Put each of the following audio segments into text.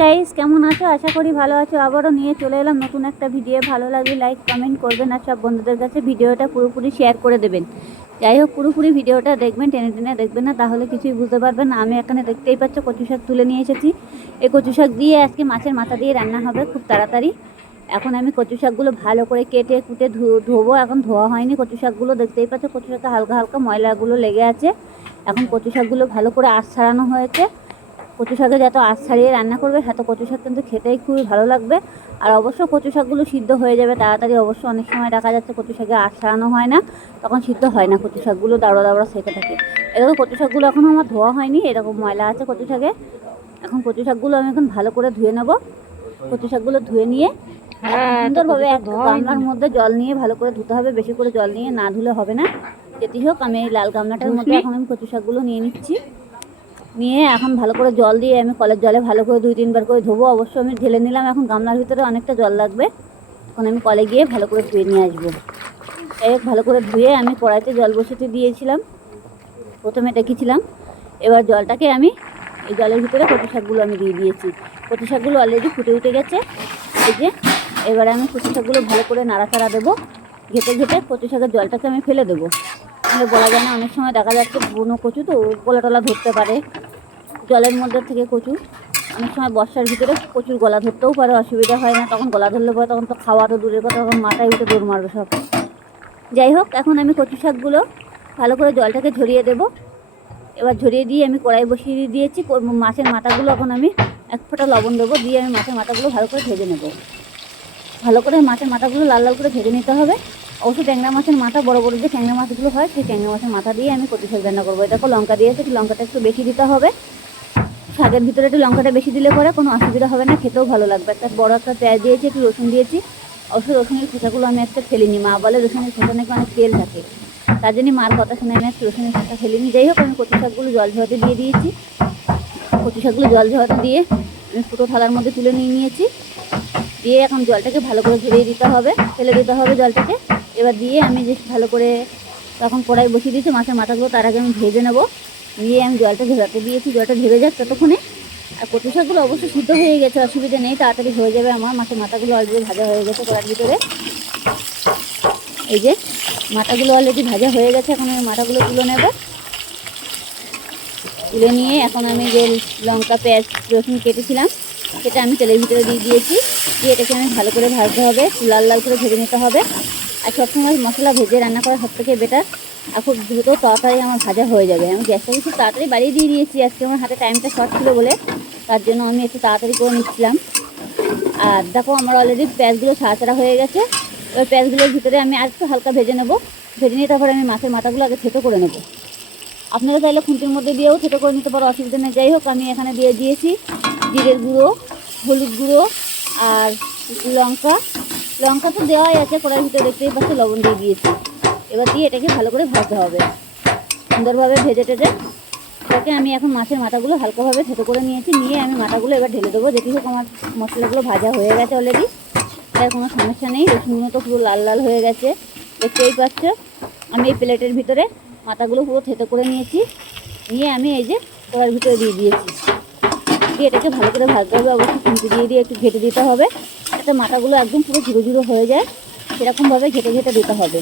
Guys, কেমন আছো? আশা করি ভালো আছো। আবারও নিয়ে চলে এলাম নতুন একটা ভিডিও। ভালো লাগলে লাইক কমেন্ট করবেন আর সব বন্ধুদের কাছে ভিডিওটা পুরোপুরি শেয়ার করে দেবেন। যাই হোক, পুরোপুরি ভিডিওটা দেখবেন, টেনে টেনে দেখবেন না, তাহলে কিছুই বুঝতে পারবেন না। আমি এখানে দেখতেই পাচ্ছ কচু শাক তুলে নিয়ে এসেছি। এই কচু শাক দিয়ে আজকে মাছের মাথা দিয়ে রান্না হবে খুব তাড়াতাড়ি। এখন আমি কচু শাকগুলো ভালো করে কেটে কুটে ধোবো। এখন ধোয়া হয়নি কচু শাকগুলো, দেখতেই পাচ্ছ কচু শাকে হালকা হালকা ময়লাগুলো লেগে আছে। এখন কচু শাকগুলো ভালো করে আঁশ ছাড়ানো হয়েছে। কচু শাকে যত আঁশ ছাড়িয়ে রান্না করবে তত কচু শাক কিন্তু খেতেই খুবই ভালো লাগবে। আর অবশ্য কচু শাকগুলো সিদ্ধ হয়ে যাবে তাড়াতাড়ি। অবশ্য অনেক সময় দেখা যাচ্ছে কচু শাকে আঁশ ছাড়ানো হয় না, তখন সিদ্ধ হয় না, কচু শাকগুলো দাঁড়া দাঁড়া সেঁকে থাকে। এরকম কচু শাকগুলো এখনও আমার ধোয়া হয়নি, এরকম ময়লা আছে কচু শাকে। এখন কচু শাকগুলো আমি এখন ভালো করে ধুয়ে নেব। কচু শাকগুলো ধুয়ে নিয়ে সুন্দরভাবে এক গামলার মধ্যে জল নিয়ে ভালো করে ধুতে হবে। বেশি করে জল নিয়ে না ধুলে হবে না। যেটি হোক, আমি এই লাল গামলাটার মধ্যে এখন আমি কচু শাকগুলো নিয়ে নিচ্ছি। নিয়ে এখন ভালো করে জল দিয়ে আমি কলের জলে ভালো করে 2-3 বার করে ধোবো। অবশ্য আমি ঢেলে নিলাম, এখন গামলার ভিতরে অনেকটা জল লাগবে। এখন আমি কলে গিয়ে ভালো করে ধুয়ে নিয়ে আসবো। যাই হোক, ভালো করে ধুয়ে আমি কড়াইতে জল বসাতে দিয়েছিলাম, প্রথমে রেখেছিলাম। এবার জলটাকে আমি এই জলের ভিতরে কচু শাকগুলো আমি দিয়ে দিয়েছি। কচু শাকগুলো অলরেডি ফুটে উঠে গেছে। এই যে এবারে আমি কচু শাকগুলো ভালো করে নাড়াচাড়া দেবো। ঘেটে ঘেটে কচু শাকের জলটাকে আমি ফেলে দেবো। তাহলে বলা যায় না, অনেক সময় দেখা যাচ্ছে বুনো কচু তো গলা টলা ধরতে পারে জলের মধ্যে থেকে। কচু অনেক সময় বর্ষার ভিতরে কচুর গলা ধরতেও পারে, অসুবিধা হয় না। তখন গলা ধরলে পরে তখন তো খাওয়া তো দূরের কথা, তখন মাথায় উঠে দৌড় মারবে সব। যাই হোক, এখন আমি কচু শাকগুলো ভালো করে জলটাকে ঝরিয়ে দেবো। এবার ঝরিয়ে দিয়ে আমি কড়াই বসিয়ে দিয়েছি। মাছের মাথাগুলো এখন আমি 1 ফোঁটা লবণ দেবো, দিয়ে আমি মাছের মাথাগুলো ভালো করে ভেজে নেব। ভালো করে মাছের মাথাগুলো লাল লাল করে ভেজে নিতে হবে। অবশ্য ট্যাংরা মাছের মাথা, বড় বড় যে ট্যাংরা মাছগুলো হয়, সেই ট্যাংরা মাছের মাথা দিয়ে আমি কচু শাক রান্না করবো। দেখো লঙ্কা দিয়েছি, লঙ্কাটা একটু বেশি দিতে হবে। শাকের ভিতরে একটু লঙ্কাটা বেশি দিলে পরে কোনো অসুবিধা হবে না, খেতেও ভালো লাগবে। একটা বড় একটা পেঁয়াজ দিয়েছি, একটু রসুন দিয়েছি। অবশ্য রসুনের খোসাগুলো আমি একটা ফেলিনি। মা বলে রসুনের খোসা নাকি অনেক তেল থাকে, তার জন্যই মার কথা শুনে আমি একটা রসুনের খোসা ফেলিনি। যাই হোক, আমি কচু শাকগুলো জল ঝরাতে দিয়ে দিয়েছি। কচু শাকগুলো জল ঝরাতে দিয়ে আমি ফুটো থালার মধ্যে তুলে নিয়েছি। দিয়ে এখন জলটাকে ভালো করে ঝরিয়ে দিতে হবে, ফেলে দিতে হবে জলটাকে। এবার দিয়ে আমি যে ভালো করে তখন কড়াই বসিয়ে দিয়েছি, মাছের মাথাগুলো তার আগে আমি ভেজে নেবো। দিয়ে আমি জলটা ঝরাতে দিয়েছি, জলটা ঝরে যাক ততক্ষণে। আর কচু শাকগুলো অবশ্যই সিদ্ধ হয়ে গেছে, অসুবিধা নেই, তাড়াতাড়ি হয়ে যাবে। আমার মাছের মাথাগুলো অলরেডি ভাজা হয়ে গেছে কড়াইয়ের ভিতরে। এই যে মাথাগুলো অলরেডি ভাজা হয়ে গেছে, এখন আমি মাথাগুলো তুলে নেব। তুলে নিয়ে এখন আমি যে লঙ্কা পেঁয়াজ রসুন কেটেছিলাম সেটা আমি তেলের ভিতরে দিয়ে দিয়েছি। দিয়ে এটাকে আমি ভালো করে ভাজতে হবে, লাল লাল করে ভেজে নিতে হবে। আর সবসময় মশলা ভেজে রান্না করা সব থেকে বেটার। আর খুব দ্রুত তাড়াতাড়ি আমার ভাজা হয়ে যাবে। আমি গ্যাসটাকে খুব তাড়াতাড়ি বাড়িয়ে দিয়ে দিয়েছি, আজকে আমার হাতে টাইমটা শর্ট ছিল বলে, তার জন্য আমি একটু তাড়াতাড়ি করে নিচ্ছিলাম। আর দেখো আমার অলরেডি পেঁয়াজগুলো ছাড়া হয়ে গেছে। ওই পেঁয়াজগুলোর ভিতরে আমি আর একটু হালকা ভেজে নেব। ভেজে নিয়ে তারপরে আমি মাছের মাথাগুলো আগে থেতো করে নেব। আপনারা চাইলে খুন্তির মধ্যে দিয়েও থেতো করে নিতে পারো, অসুবিধা নেই। যাই হোক, আমি এখানে দিয়ে দিয়েছি জিরের গুঁড়ো, হলুদ গুঁড়ো আর লঙ্কা তো দেওয়াই আছে কড়াইয়ের ভিতরে, দেখতেই পাচ্ছি লবণ দিয়ে দিয়েছি। এবার দিয়ে এটাকে ভালো করে ভাজতে হবে, সুন্দরভাবে ভেজে টেজে এটাকে আমি এখন মাছের মাথাগুলো হালকাভাবে থেতো করে নিয়েছি। নিয়ে আমি মাথাগুলো এবার ঢেলে দেবো। যেটি হোক, আমার মশলাগুলো ভাজা হয়ে গেছে অলরেডি, তাই কোনো সমস্যা নেই। রসুনগুলো তো পুরো লাল লাল হয়ে গেছে, দেখতেই পাচ্ছ। আমি এই প্লেটের ভিতরে মাথাগুলো পুরো থেতো করে নিয়েছি। নিয়ে আমি এই যে কড়াইয়ের ভিতরে দিয়ে দিয়েছি। দিয়ে এটাকে ভালো করে ভাজতে হবে। অবশ্যই খুন্তি দিয়ে একটু ঘেটে দিতে হবে, যাতে মাথাগুলো একদম পুরো ঝুড়ো ঝুড়ো হয়ে যায়, সেরকমভাবে ঘেটে ঘেটে দিতে হবে।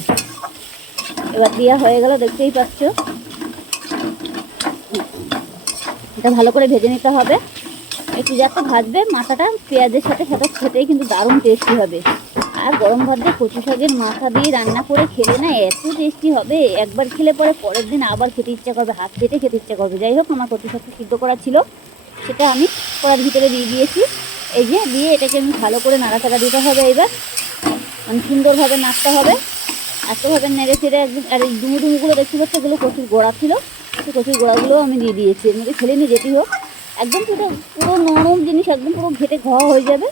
এবার দেওয়া হয়ে গেল, দেখতেই পাচ্ছ। এটা ভালো করে ভেজে নিতে হবে। একটু যাতে ভাজবে মাথাটা পেঁয়াজের সাথে সাথে, খেতেই কিন্তু দারুণ টেস্টি হবে। আর গরম ভাত দিয়ে কচু শাকের মাথা দিয়ে রান্না করে খেলে না এত টেস্টি হবে, একবার খেলে পরে পরের দিন আবার খেতে ইচ্ছা করবে, হাত পেতে খেতে ইচ্ছা করবে। যাই হোক, আমার কচু শাকটা সিদ্ধ করা ছিল, সেটা আমি কড়ার ভিতরে দিয়ে দিয়েছি। এই যে দিয়ে এটাকে আমি ভালো করে নাড়াচাড়া দিতে হবে। এবার মানে সুন্দরভাবে নাড়তে হবে, এতভাবে নেড়ে চেড়ে একদম। আর এই ডুমুগুলো দেখতে পাচ্ছি, এগুলো কচুর গোড়া ছিল, সেই কচুর গোড়াগুলোও আমি দিয়ে দিয়েছি। এর মধ্যে ফেলিনি, যেটি হোক একদম পুরো পুরো নরম জিনিস, একদম পুরো ঘেটে ঘোয়া হয়ে যাবে।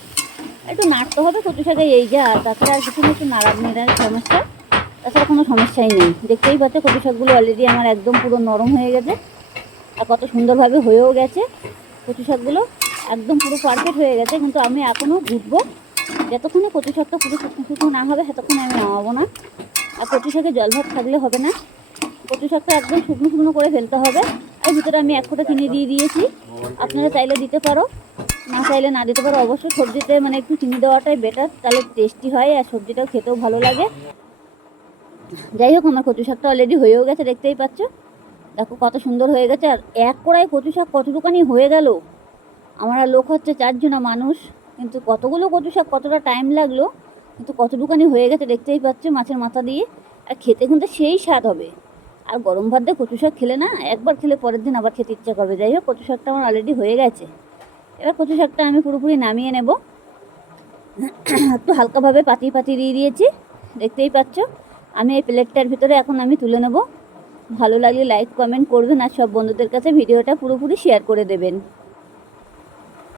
একটু নাড়তে হবে কচু শাকে, এই যে। আর তাছাড়া আর কিছু একটু নেড়ার সমস্যা, তাছাড়া কোনো সমস্যাই নেই। দেখতেই পাচ্ছ কচু শাকগুলো অলরেডি আমার একদম পুরো নরম হয়ে গেছে, আর কত সুন্দরভাবে হয়েও গেছে। কচু শাকগুলো একদম পুরো পারফেক্ট হয়ে গেছে। কিন্তু আমি এখনও ঘুটবো, যতক্ষণে কচু শাকটা পুরো শুকনো শুকনো না হবে ততক্ষণে আমি নামাবো না। আর কচু শাকে জল ভাত থাকলে হবে না, কচু শাকটা একদম শুকনো শুকনো করে ফেলতে হবে। আর ভিতরে আমি 1 ফোঁটা চিনি দিয়ে দিয়েছি, আপনারা চাইলে দিতে পারো। না চাইলে না দিতে পারো। অবশ্যই সবজিতে মানে একটু চিনি দেওয়াটাই বেটার, তাহলে টেস্টি হয় আর সবজিটাও খেতেও ভালো লাগে। যাই হোক, আমার কচু শাকটা অলরেডি হয়েও গেছে, দেখতেই পাচ্ছ। দেখো কত সুন্দর হয়ে গেছে। আর এক কড়াই কচু শাক কতটুকানি হয়ে গেল। আমরা লোক হচ্ছে 4 জনা মানুষ, কিন্তু কতগুলো কচু শাক কতটা টাইম লাগলো, কিন্তু কতটুকানি হয়ে গেছে দেখতেই পাচ্ছ মাছের মাথা দিয়ে। আর খেতে কিন্তু সেই স্বাদ হবে। আর গরম ভাত দিয়ে কচু শাক খেলে না, একবার খেলে পরের দিন আবার খেতে ইচ্ছা করবে। যাই হোক, কচু শাকটা আমার অলরেডি হয়ে গেছে। এবার কচু শাকটা আমি পুরোপুরি নামিয়ে নেব। একটু হালকাভাবে পাতিয়ে দিয়ে দিয়েছি, দেখতেই পাচ্ছ। আমি এই প্লেটটার ভিতরে এখন আমি তুলে নেব। ভালো লাগলে লাইক কমেন্ট করবেন আর সব বন্ধুদের কাছে ভিডিওটা পুরোপুরি শেয়ার করে দেবেন।